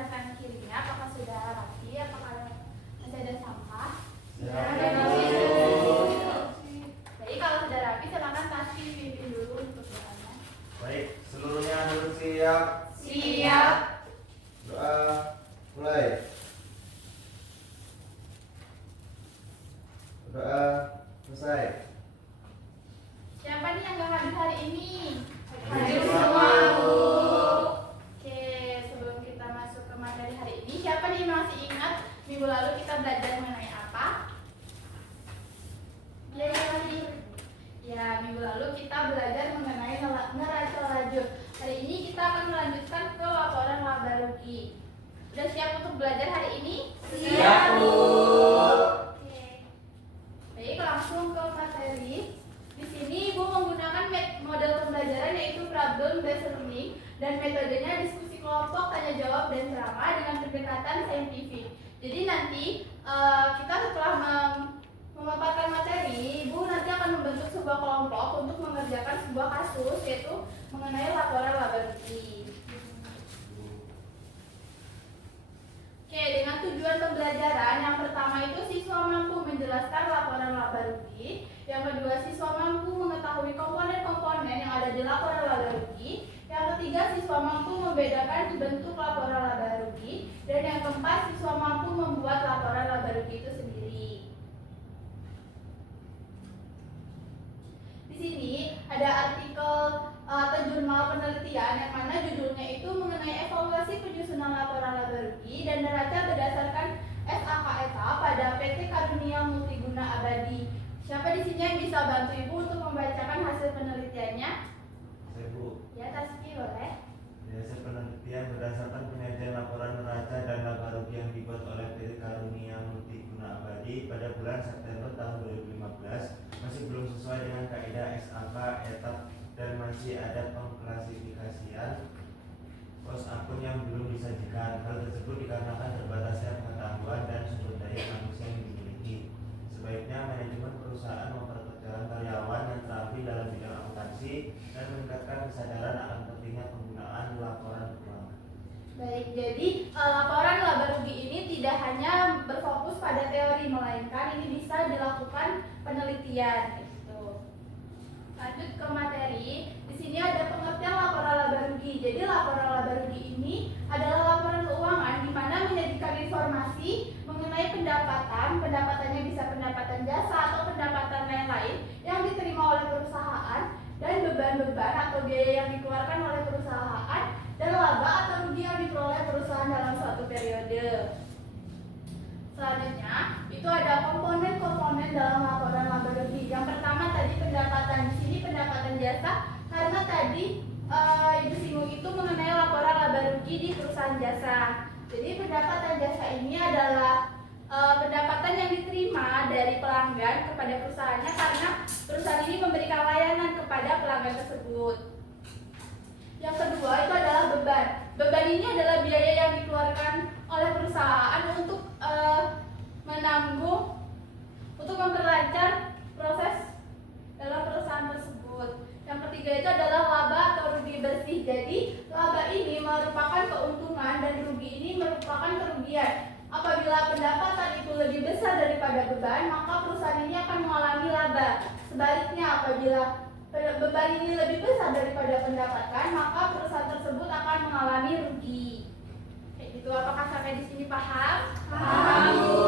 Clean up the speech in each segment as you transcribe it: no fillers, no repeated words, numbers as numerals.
melihat kanan kirinya, apakah sudah rapi, apakah masih ada sampah? Baik, kalau sudah rapi, silakan Tasfi pimpin dulu untuk doanya. Baik, seluruhnya duduk siap. Siap. Doa mulai. Doa selesai. Siapa nih yang gak hadir hari ini? Hadir semua, Bu. Oke, sebelum kita masuk ke materi hari ini, siapa nih yang masih ingat minggu lalu kita belajar mengenai apa? Ya, minggu lalu kita belajar mengenai neraca lajur. Hari ini kita akan melanjutkan ke laporan laba rugi. Sudah siap untuk belajar hari ini? Siap, Bu. Oke. Baik, langsung ke materi. Di sini Ibu menggunakan model pembelajaran yaitu problem based learning dan metodenya diskusi kelompok, tanya jawab dan ceramah dengan pendekatan saintifik. Jadi nanti kita setelah memaparkan materi, Ibu nanti akan membentuk sebuah kelompok untuk mengerjakan sebuah kasus yaitu mengenai laporan laba rugi. Oke, dengan tujuan pembelajaran yang pertama itu siswa mampu menjelaskan laporan laba rugi, yang kedua siswa mampu mengetahui komponen-komponen yang ada di laporan laba rugi, yang ketiga siswa mampu membedakan bentuk laporan laba rugi, dan yang keempat siswa mampu membuat laporan laba rugi itu sendiri. Di sini ada artikel atau jurnal penelitian yang mana judulnya itu mengenai evaluasi penyusunan laporan laba rugi dan neraca berdasarkan SAK ETA pada PT Karunia Multiguna Abadi. Siapa di sini yang bisa bantu Ibu untuk membacakan hasil penelitiannya? Saya, Bu. Ya, Tasfi boleh. Hasil penelitian berdasarkan penyajian laporan neraca dan laba rugi yang dibuat oleh PT Karunia Multiguna Abadi pada bulan September tahun 2015 masih belum sesuai dengan kaidah SAK ETA dan masih ada pengklasifikasian pos akun yang belum disajikan. Hal tersebut dikarenakan terbatasnya pengetahuan dan sumber daya manusia yang dimiliki. Sebaiknya manajemen perusahaan memperkerjakan karyawan yang terampil dalam bidang akuntansi dan meningkatkan kesadaran akan pentingnya penggunaan laporan keuangan. Baik, jadi laporan laba rugi ini tidak hanya berfokus pada teori, melainkan ini bisa dilakukan penelitian. Lanjut ke materi. Di sini ada pengertian laporan laba rugi. Jadi laporan laba rugi ini adalah laporan keuangan di mana menyajikan informasi mengenai pendapatan, pendapatannya bisa pendapatan jasa atau pendapatan lain-lain yang diterima oleh perusahaan dan beban-beban atau biaya yang dikeluarkan oleh perusahaan dan laba atau rugi yang diperoleh perusahaan dalam suatu periode. Selanjutnya, itu ada komponen-komponen dalam laporan laba rugi. Yang pertama tadi pendapatan. Di sini pendapatan jasa karena tadi Ibu singgung itu mengenai laporan laba rugi di perusahaan jasa. Jadi pendapatan jasa ini adalah pendapatan yang diterima dari pelanggan kepada perusahaannya karena perusahaan ini memberikan layanan kepada pelanggan tersebut. Yang kedua itu adalah beban. Beban ini adalah biaya yang dikeluarkan oleh perusahaan untuk menanggung, untuk memperlancar proses dalam perusahaan tersebut. Yang ketiga itu adalah laba atau rugi bersih. Jadi laba ini merupakan keuntungan dan rugi ini merupakan kerugian. Apabila pendapatan itu lebih besar daripada beban, maka perusahaan ini akan mengalami laba. Sebaliknya, apabila beban ini lebih besar daripada pendapatan, maka perusahaan tersebut akan mengalami rugi. Kayak gitu. Apakah sampai di sini paham? Paham, Bu.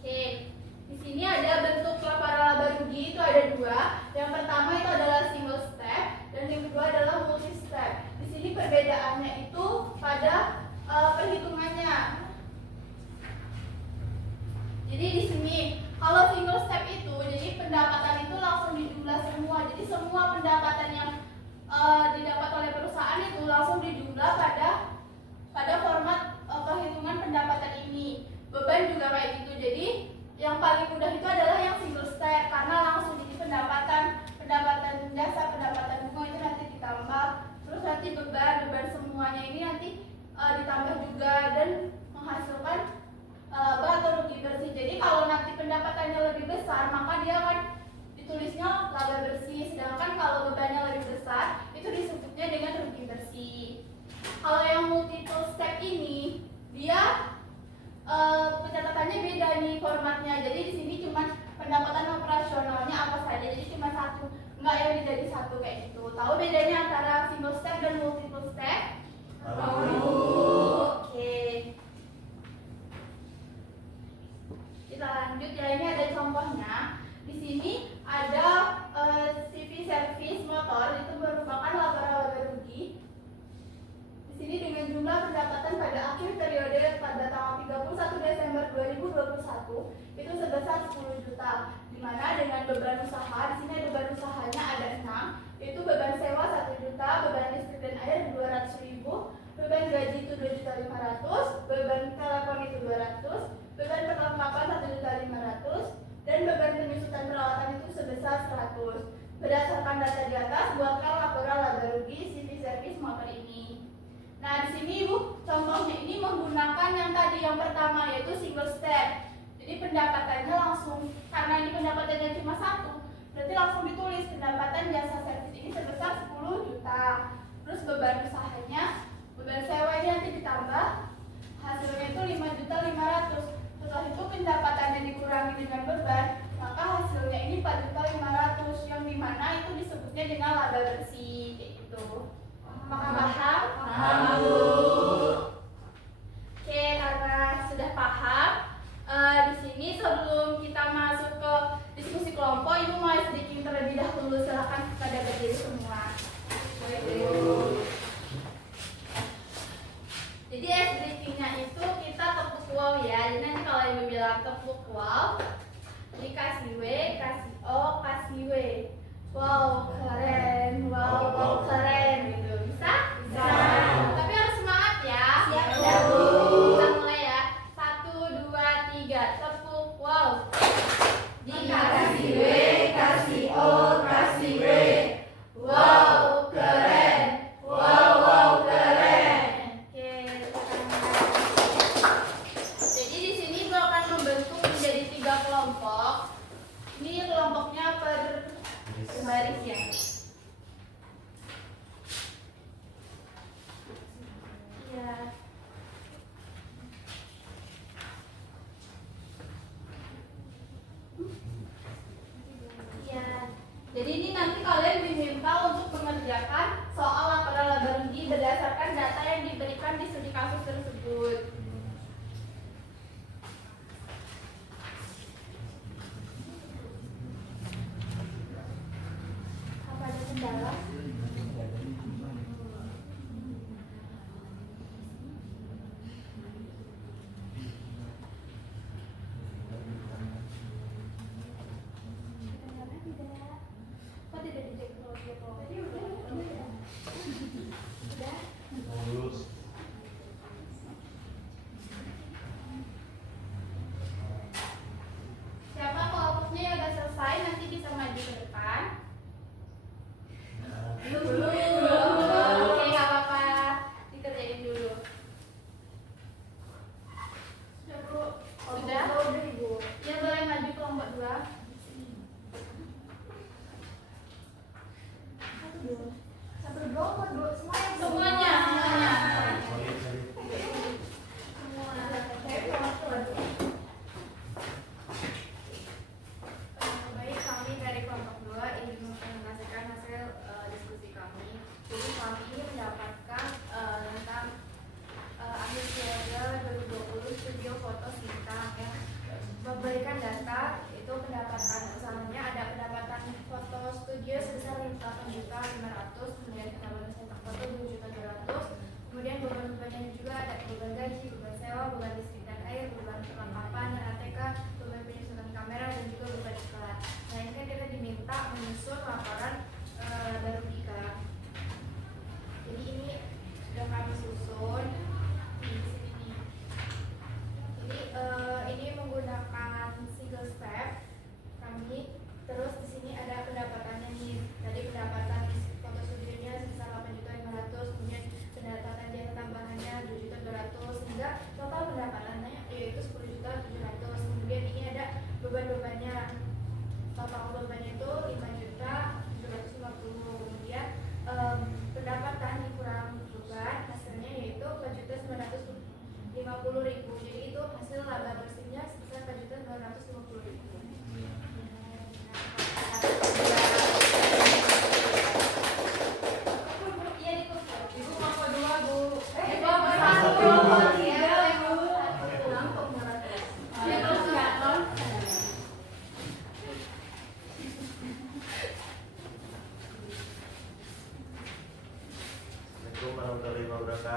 Oke. Di sini ada bentuk laporan laba rugi itu ada dua. Yang pertama itu adalah single step dan yang kedua adalah multi step. Di sini perbedaannya itu pada perhitungannya. Jadi di sini kalau single step itu, jadi pendapatan itu langsung dijumlah semua. Jadi semua pendapatan yang didapat oleh perusahaan itu langsung dijumlah pada format perhitungan pendapatan ini. Beban juga kayak gitu. Jadi yang paling mudah itu adalah yang single step karena langsung jadi pendapatan jasa, pendapatan bunga itu nanti ditambah. Terus nanti beban semuanya ini nanti ditambah juga dan menghasilkan laba atau rugi bersih. Jadi kalau nanti pendapatannya lebih besar, maka dia akan ditulisnya laba bersih. Sedangkan kalau bebannya lebih besar, itu disebutnya dengan rugi bersih. Kalau yang multiple formatnya. Jadi di sini cuma pendapatan operasionalnya apa saja. Jadi cuma satu, nggak yang jadi satu kayak gitu. Tahu bedanya antara single step dan multiple step? Tahu. Oke. Kita lanjut ya, ini ada contohnya. Di sini ada CV service motor, itu merupakan laba rugi. Di sini dengan jumlah pendapatan pada akhir periode pada tanggal 31 Desember 2021 itu sebesar 10 juta. Di mana dengan beban usaha, di sini beban usahanya ada 6, itu beban sewa 1 juta, beban listrik dan air 200.000, beban gaji itu 2.500.000, beban telepon itu 200, beban perlengkapan 1.500.000, dan beban penyusutan perawatan itu sebesar 100. Berdasarkan data di atas, buatkan laporan laba rugi CV service motor ini. Nah, di sini Ibu, contohnya ini menggunakan yang tadi yang pertama yaitu single step. Jadi pendapatannya langsung, karena ini pendapatannya cuma satu, berarti langsung ditulis pendapatan jasa servis ini sebesar 10 juta. Terus beban usahanya, beban sewa ini nanti ditambah, hasilnya itu 5.500.000. Setelah itu pendapatannya dikurangi dengan beban, maka hasilnya ini 4.500.000, yang dimana itu disebutnya dengan laba bersih kayak gitu. Apakah paham? Paham. Oke, karena sudah paham, di sini sebelum kita masuk ke diskusi kelompok, Ibu mau sedikit terlebih dahulu. Silakan pada berdiri semua. Jadi breakingnya itu kita tepuk wow ya. Jadi nanti kalau Ibu bilang tepuk wow, dikasih W, kasih O, kasih W. Wow keren, wow keren gitu. Bisa? Bisa. Tapi harus semangat ya. Siap Bu. Kita mulai ya. 1, 2, 3, tepuk wow. Dikasih W, kasih O, kasih W. Wow keren, wow keren. Oke, jadi di sini Ibu akan membentuk menjadi 3 kelompok. Ini kelompoknya per baris ya. Ya. Ya. Jadi ini nanti kalian diminta untuk mengerjakan soal laporan laba rugi berdasarkan data yang diberikan di studi kasus tersebut. Apa ada kendala? Kok tidak dicek dulu? Tadi udah. Udah. Lulus. Siapa kelompoknya yang udah selesai nanti bisa maju ke depan. Belum. Oke, nggak apa-apa. Dikerjain dulu. Sudah Bu? Sudah? Udah Ibu. Ya boleh maju kelompok 2. Satu kelompok dulu semuanya. Semuanya. Solid, solid. Baik, kami dari kelompok 2 ingin menyampaikan hasil diskusi kami. Jadi kami ini mendapatkan tentang akhir periode 2020 studio foto singkat yang memberikan data itu pendapatan usahanya ada pendapatan foto studio sebesar 8.500.000, kemudian pendapatan cetak foto 2.200.000, kemudian beban-bebannya juga ada beban gaji, beban sewa, beban listrik dan air, beban perlengkapan dan ATK, beban penyusunan kamera dan juga beban iklan. Nah ini kan kita diminta menyusun laporan laba rugi kan. Jadi ini sudah kami susun di sini. Jadi ini menggunakan single step kami. Terus di sini ada pendapatannya nih. Tadi pendapatan foto studionya sebesar 8.500.000, kemudian pendapatan jasa tambahannya 2.200.000, sehingga total pendapatannya yaitu 10.700.000. Kemudian ini ada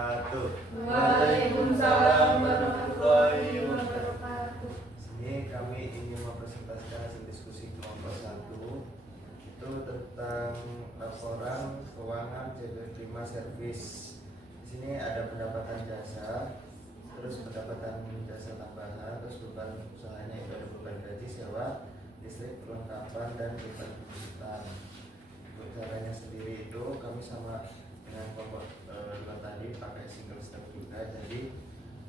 wabarakatuh. Waalaikumsalam warahmatullahi wabarakatuh. Sini kami ingin mempresentasikan hasil diskusi kelompok 1 itu tentang laporan keuangan jadwal terima servis. Di sini ada pendapatan jasa, terus pendapatan jasa tambahan, terus beban usahanya itu ada beban gaji, sewa, listrik, perlengkapan, dan beban kebutuhan. Untuk caranya sendiri itu kami sama dengan kelompok 2 tadi pakai single step juga. Jadi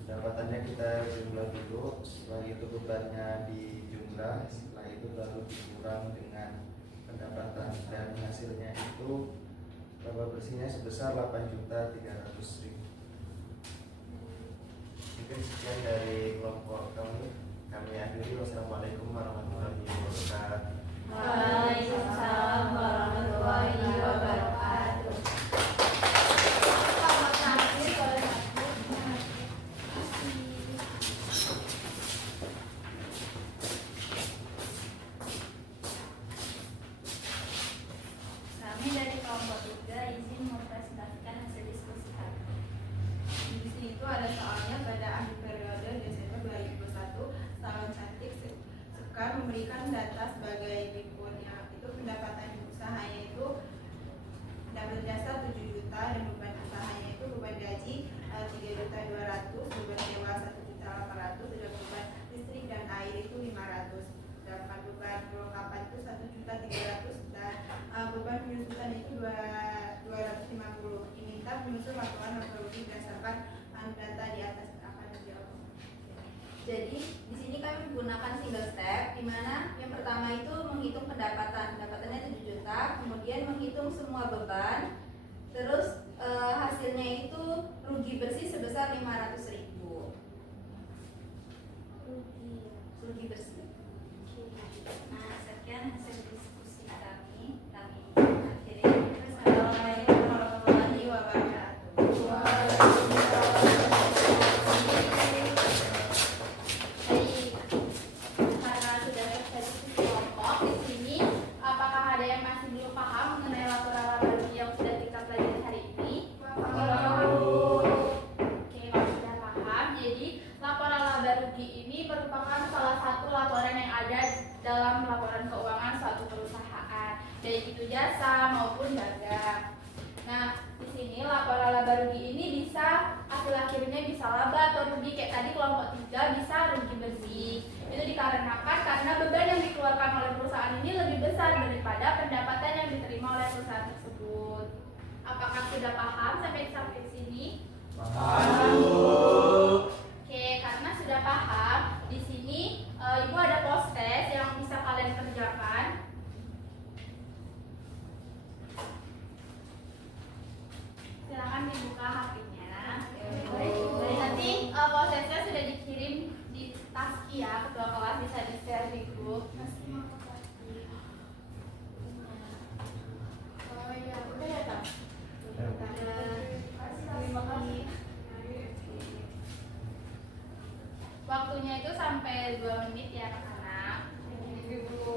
pendapatannya kita jumlah dulu, setelah itu bebannya dijumlah, setelah itu baru dikurang dengan pendapatan, dan hasilnya itu laba bersihnya sebesar 8.300.000. Mungkin sekian dari kelompok kami akhiri. Wassalamualaikum warahmatullahi wabarakatuh. Waalaikumsalam warahmatullahi wabarakatuh. Selamat pagi, Kolom 1. Kami dari kelompok 3 izin mempresentasikan hasil diskusi kami. Di sini itu ada soalnya pada akhir periode Desember 2021, Salon Cantik Sekar memberikan data sebagai berikutnya. Itu pendapatan usahanya itu pendapatan jasa 7 juta dan beban usahanya itu beban gaji 3.200.000, beban sewa 1.800.000, dan beban listrik dan air itu 500. Sedangkan beban perlengkapan itu 1.300.000 dan beban penyusutan itu 250. Diminta menyusun laporan metodologi berdasarkan data di atas akan dijawab. Jadi di sini kami menggunakan single step, di mana yang pertama itu menghitung pendapatannya 7 juta, kemudian menghitung semua beban, terus hasilnya itu rugi bersih sebesar 500.000. Rugi bersih. Nah, sekian hasil diskusi kami akhiri. Assalamualaikum warahmatullahi wabarakatuh. Baik, karena sudah selesai diskusi kelompok, di sini apakah ada yang masih belum paham mengenai laporan laba rugi yang sudah kita pelajari hari ini? Oke, kalau sudah paham, jadi laporan laba rugi ini merupakan salah satu laporan yang ada dalam laporan keuangan suatu perusahaan, baik itu jasa maupun dagang. Nah, di sini laporan laba rugi ini bisa hasil akhirnya bisa laba atau rugi, kayak tadi kelompok 3 bisa rugi bersih. Itu dikarenakan karena beban yang dikeluarkan oleh perusahaan ini lebih besar daripada pendapatan yang diterima oleh perusahaan tersebut. Apakah sudah paham sampai sini? Oke, karena sudah paham, di sini Ibu ada post test yang bisa kalian kerjakan. Silakan dibuka HP-nya. Nanti post testnya sudah dikirim di Taski ya, ketua kelas bisa di-share di grup. Oh iya, udah ya, Tam? Terima kasih. Waktunya itu sampai 2 menit ya, anak-anak. Ibu.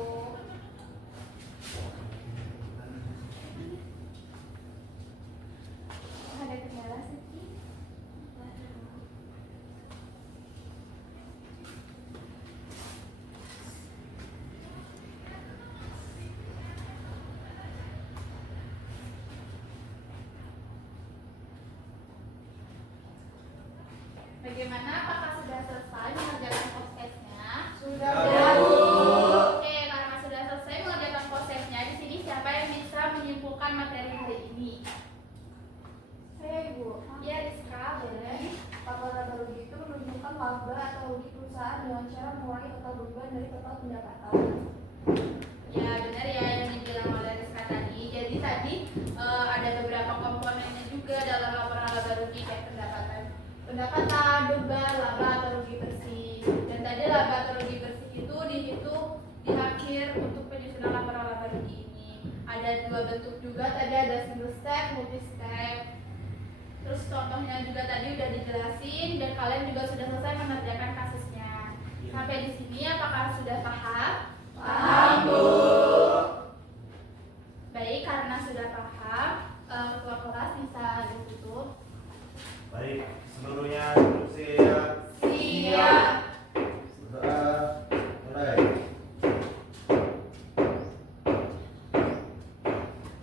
Ada kendala sih? Bagaimana? Apakah sudah selesai mengerjakan post testnya? Sudah. Oke, karena sudah selesai mengerjakan post testnya, di sini siapa yang bisa menyimpulkan materi hari ini? Saya Ibu. Ya, Rizka, boleh. Laporan laba rugi itu menunjukkan laba atau rugi perusahaan dengan cara mengurangi total beban dari total pendapatan. Ya, benar ya yang dibilang oleh Rizka tadi. Jadi tadi ada beberapa komponennya juga dalam laporan laba rugi, kayak pendapatan, beban, laba atau rugi bersih. Dan tadi laba atau rugi bersih itu dihitung di akhir untuk penyusunan laporan laba rugi ini. Ada 2 bentuk juga, tadi ada single step, multi step. Terus contohnya juga tadi udah dijelasin dan kalian juga sudah selesai mengerjakan kasusnya. Sampai di sini apakah sudah paham? Paham, Bu. Baik, karena sudah paham, ketua kelas bisa ditutup. Baik, seluruhnya duduk siap. Siap. Berdoa mulai.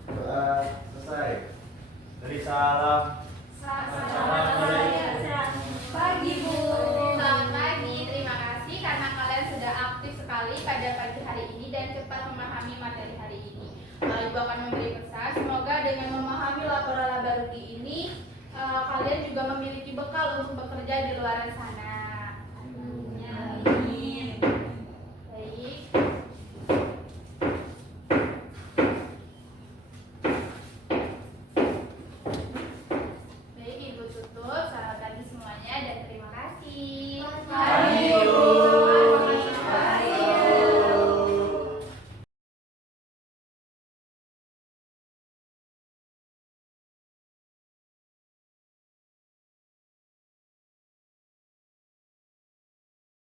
Doa selesai. Beri salam. Pagi Bu. Selamat pagi, terima kasih karena kalian sudah aktif sekali pada pagi hari ini dan cepat memahami materi hari ini. Ibu akan memberi pesan, semoga dengan memahami laporan laba rugi ini kalian juga memiliki bekal untuk bekerja di luar sana.